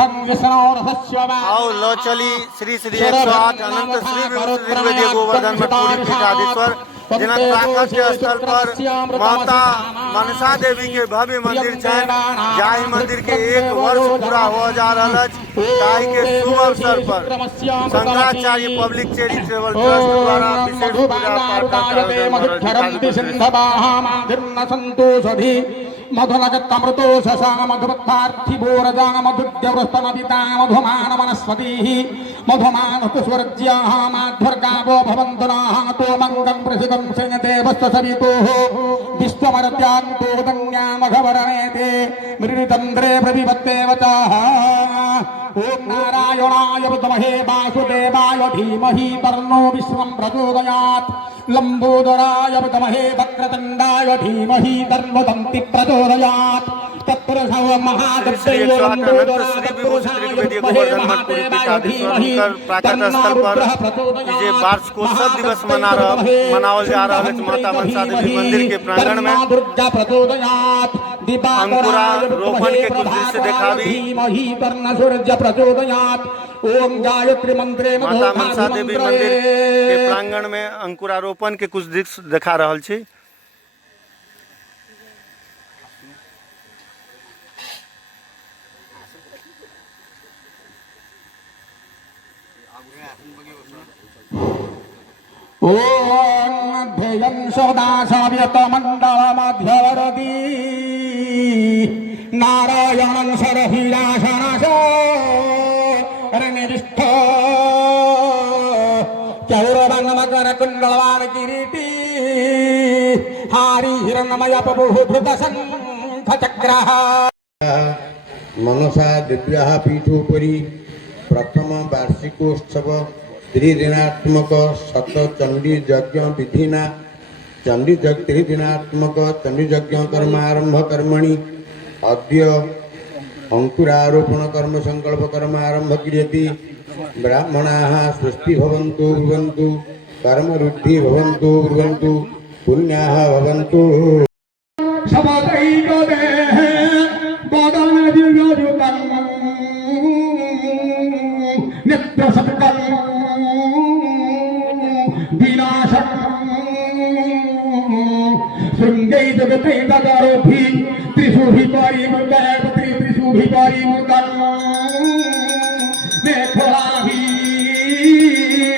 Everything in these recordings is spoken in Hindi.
आओ लो चली श्री श्री 108 अनंत श्री विवेदी गोवर्धन मठ पूरी पीठाधीश्वर जनक प्राकट्य स्थल पर माता मनसा देवी के भव्य मंदिर छन। जाहि मंदिर के 1 वर्ष पूरा हो जा रहा ताहि के शुभ अवसर पर शंकराचार्य पब्लिक चैरिटेबल ट्रस्ट द्वारा विशेष पूजा पाठ मधुनगतमृतो शशांग मधुपत्थार्थी बोरजांग मधुद्यवृस्तनदिता मधुमान वनस्पतिः मधुमान पुष्परज्याः माध्वर्गावो भवन्तुनाः तो मङ्गं प्रसिद्धं सैन्यदेवस्तसवितोः विश्वमरत्यान्तो दन्यामघवरनेते मृतन्द्रे प्रतिपत्ते वचाः ओम नारायणाय विद्महे वासुदेवाय धीमहि तन्नो विश्वं प्रचोदयात् लंबोदराय विद्महे वक्रतुण्डाय धीमहि तन्नो दन्ति प्रचोदयात् तत्पुरुषो महादेव वार्षिकोत्सव दिवस मनावल जा रहा है माता मनसा देवी मंदिर के प्रांगण में। अंकुरारोपण के कुछ दृश्य दिखावी ओम गायत्री मंत्रे माता मनसा देवी मंदिर के प्रांगण में अंकुरारोपण के कुछ दृश्य दिखा रहल छी। ओम ध्येयं सदा सव्यतमण्डल मध्यवर्ती नारायणं सरहिराशनशरणनिष्ठ चौरवन्मकरकुण्डलवान किरीटी हारी हिरण्मय प्रभुभृतशङ्खचक्रः मनसा दिव्याः पीठोपरि प्रथम वार्षिकोत्सव त्रिदिनात्मक शत चंडी यज्ञ विधिना त्रिदिनात्मक चंडी यज्ञ कर्मारंभ कर्मणि अद्य अंकुरारोपण कर्म संकल्प कर्मारंभ क्रियते। ब्राह्मणाः स्वस्ति भवन्तु ब्रुवन्तु कर्म रुद्धि भवन्तु ब्रुवन्तु पुण्याः भवन्तु। जगतैतगारोभी त्रिशूभि परिमुदयपति त्रिशूभि परिमुदन् मेखलाभि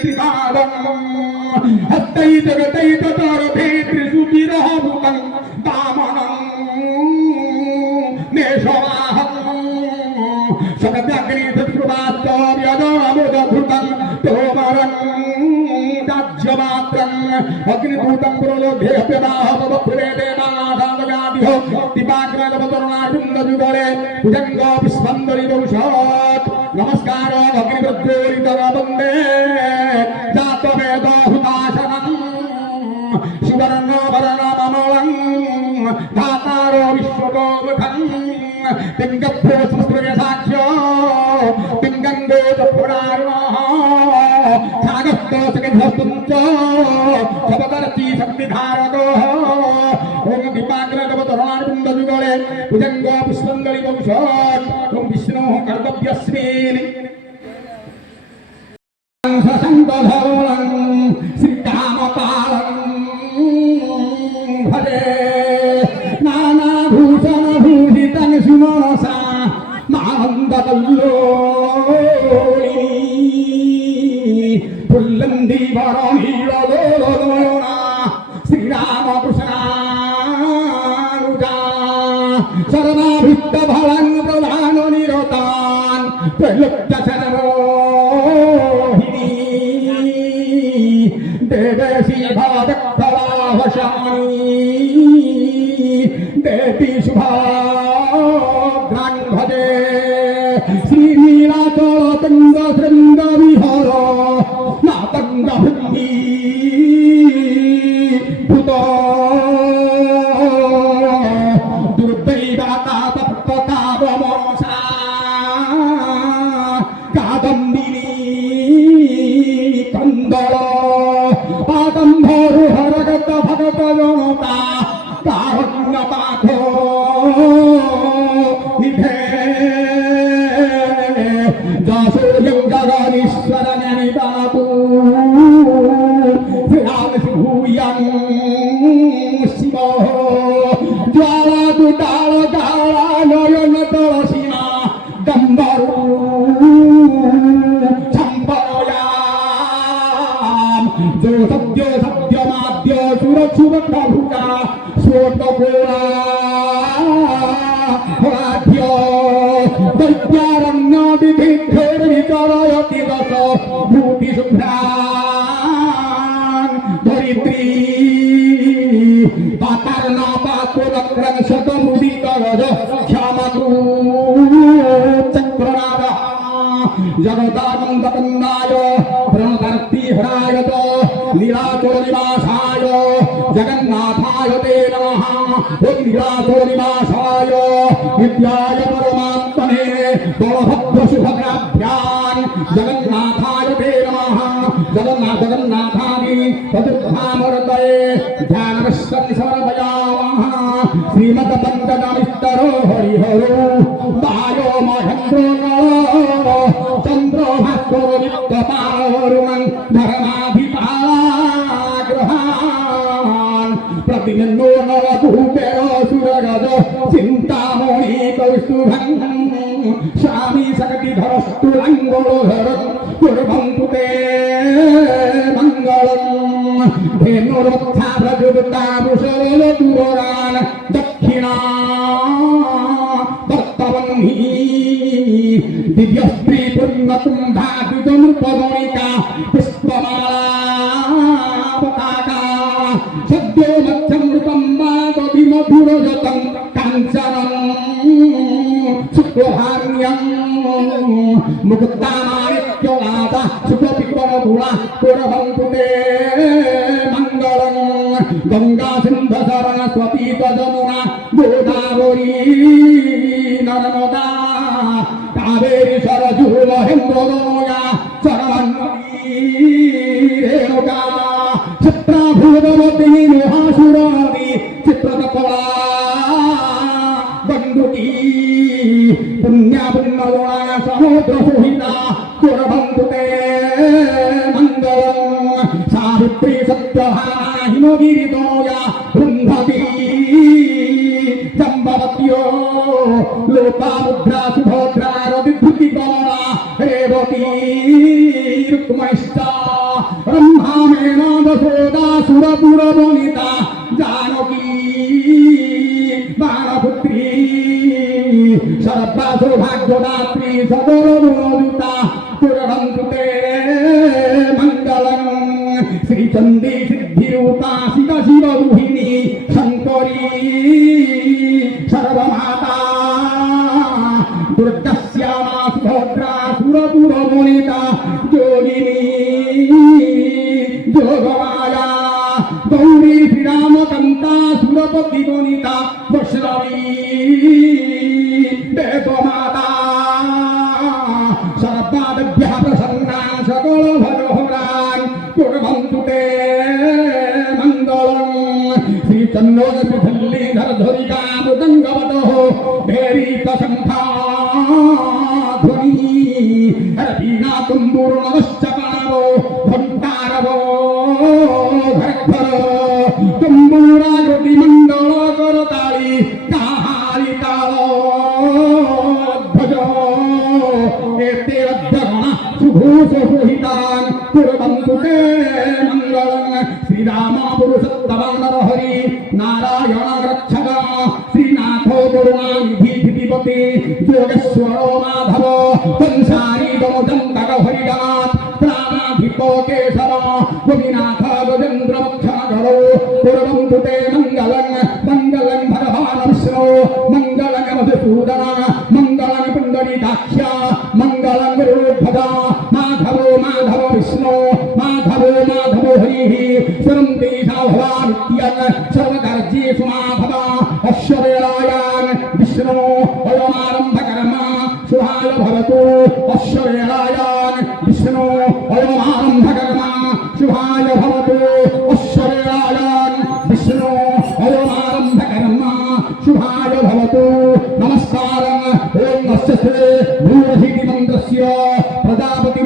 त्रिपादम् हस्तै जगतैतगारोभी त्रिशूभि रहमुदन् दामनम् मेषवाहम् सगत्याग्नि तत्कृपात्तव्यदामुदधृतम् तोमरन् राज्यमात्रम् अग्निभूतं प्रोलोभ्यहत्यदाहवपुरेदेनादानगादिहो दिवाग्रदवतरुणाकुन्दयुगले भुजङ्गो विस्पन्दरिदौषात् नमस्कारो अग्निवृद्धोरितवन्दे जातवेदहुताशनम् सुवर्णवरणममलम् धातारो विश्वगोमुखम् पिङ्गभ्यो संस्कृतसाक्ष्यो पिङ्गङ्गो पुरारुणः सबदर्ची संविधारको ओम दीपाग्रदवतरुणाकुन्दयुगले भुजङ्गो पुष्पन्दरिदौषात् ओम विष्णोः कर्तव्यस्मिन् ससन्तधवलं श्रीकामपालं भजे नानाभूषणभूषितं सुमनसा मानन्दकल्लोलिनी पुल्लंदी वरणीलोलोलोना श्रीरामकृष्णानुजा शरणाभिक्त भलं प्रधानो निरतान् प्रलुप्त शरणरोहिणी देवेशी भवदक्तवाहशानी देवी शुभाग्रान् भजे श्रीनीलाचलतुङ्ग शृङ्गविहार नातङ्गभुक्ति भूत दुर्दैवाता तप्तकावमसा कादम्बिनी कन्दल पादम्भरुहरगत भगतजनता कारुण्यपाथो निधे जगदीश्वर ज्ञानितातु भूयं शिव ज्वाला दुटाल गाला नयन तलसीमा डम्बरू छम्पयाम जो सद्य माद्य सुरक्षुर प्रभुका स्वतपोला राध्य दैत्यारण्य विभिक्षेर विचरयति रस भूति शुभ्रान् धरित्री पातार्णा पातुरक्रं शतमुदितरज क्षामकृ चक्रनादः जगदानन्दकन्दाय प्रणतर्तिहराय च लीलाचलनिवासाय जगन्नाथाय ते नमः ॐ लीलाचलनिवासाय विद्याय परमात्मने बलभद्रसुभद्राभ्यां जगन्नाथाय ते नमः जगन्नाथानि चतुर्धामरतये ध्यानवशं समर्पयामः श्रीमद्पञ्चदमिस्तरो हरिहरो वायो महेन्द्रो चन्द्रो भास्करो नित्यपावरुणं धर्माधिपाग्रहान् प्रतिनन्दो नवभूपेरो सुरगज चिन्तामणि कौस्तुभं स्वामी सकटिधरस्तुलङ्गोधर कुर्वन्तु ते मङ्गलम् धेनुर्मुक्था प्रजुता वृषलदुरान् दक्षिणा दत्तवह्नि दिव्यस्त्री पूर्णकुम्भाद्विजनृपगणिका पुष्पमाला पताका सद्यो मध्यमृतं वादविमधुरजतं काञ्चनं शुक्लहार्यं मुकुतामानित्यनादा शुक्लपिक्वनगुणा कुर्वन्तु ते मङ्गलम् गङ्गा सिन्धुसरस्वती जमुना गोदावरी नर्मदा कावेरी सरजू महेन्द्रया सरवन्नदी रेणुका चित्राभूतवती महासुरारी चित्रकपला गण्डकी पुण्यपुण्यगुणा समुद्रसुहिता कुर्वन्तु ते मङ्गलम् सावित्री सत्यभामा हिमगिरितोया बृन्धती जम्बवत्यो लोपामुद्रा सुभद्रा रविभूतिकमला रेवती रुक्मैष्टा ब्रह्मामेना वसोदा सुरपुरवनिता जानकी बाणपुत्री सर्वा सौभाग्यदात्री सदरगुणयुता कुर्वन्तु ते मङ्गलम् श्रीचण्डी सिद्धिरूपा शिव शिवरुहिणी शङ्करी सर्वमाता दुर्गश्यामा सुभद्रा सुरपुरवनिता योगिनी योगमाया गौरी श्रीरामकान्ता सुरपतिवनिता वैष्णवी देवमाता सर्वादिभ्यः प्रसन्ना सकलभयोहरान् कुर्वन्तु ते मङ्गलम् श्रीचन्द्रोदशधल्लीधरधरिका मृदङ्गवतः भेरीकशङ्खाध्वनि रवीणाकुम्बूर्णवश्चपाणो घण्टारवो घरघर कुम्बूराकृतिमण्डलकरताळि काहारितालो ध्वज एते अध्यगण सुभूषुहितान् कुर्वन्तु ते मङ्गलम् श्रीराम पुरुषोत्तमनरहरि नारायण रक्षक श्रीनाथो करुणानिधिपति योगेश्वरो माधव कंसारी दमोदन्तक हरिनाथ प्राणाधिपो केशव गोपीनाथ गजेन्द्रमक्षणधरो कुर्वन्तु ते मङ्गलम् मङ्गलम् भगवान् विष्णो मङ्गलम् मधुसूदन मङ्गलम् पुण्डरीकाक्ष मङ्गलम् गुरुध्वजा माधवो माधव विष्णो माधवो माधवो हरिः स्वरन्ति भवानित्यन् सर्वकार्येषु माधव अश्ववेलायान् विष्णो अयमारम्भकर्म शुभाय भवतु अश्ववेलायान् विष्णो अयमारम्भकर्म शुभाय भवतु अश्ववेलायान् विष्णो अयमारम्भकर्म शुभाय भवतु नमस्कारम् ॐ नमः भूरहिति मन्त्रस्य प्रजापति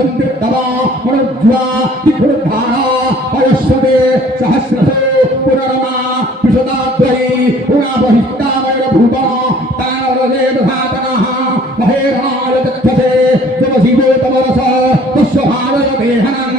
सन्तिर्दवा मनुज्वा तिखुर्धारा अयस्वते सहस्रसो पुनरमा विशदाद्वै पुनाबहिष्टामय भूता तानवरदे दधातनः महेरणाय तक्षसे तव शिवो तव रस तस्य भारय देहना